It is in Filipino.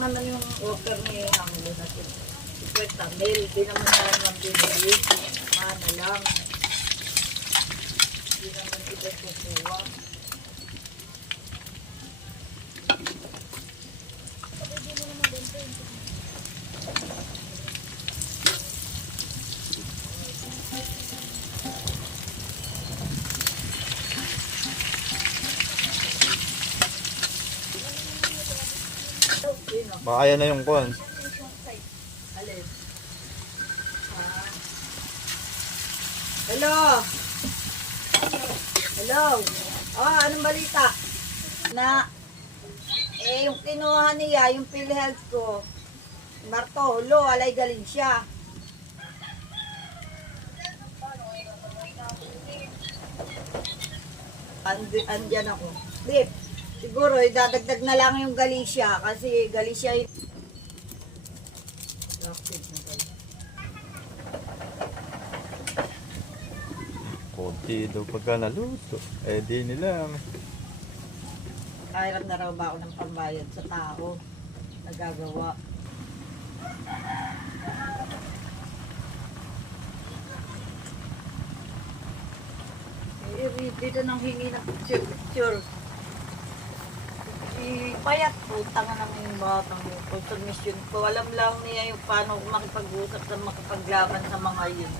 naman yung offer ni Anglo na 50 mil. Di naman na lang binili. Mana lang. Di naman kita kukuha. Baka yan na yung kon. Alin? Hello? Hello? Oh, anong balita? Na, yung kinuha niya, yung PhilHealth ko, Martolo, alay galing siya. Andyan ako. Lip, siguro, idadagdag na lang yung Galicia, kasi Galicia yung... Konti daw pagka naluto. Eh di nila. Kairam na raw ba ako ng pambayad sa tao? Nagagawa. Dito nang hingi ng picture. Payat po, tanga ng yung batang yung submission ko. Alam lang niya yung paano makipag-usap sa makapaglaban sa mga yun.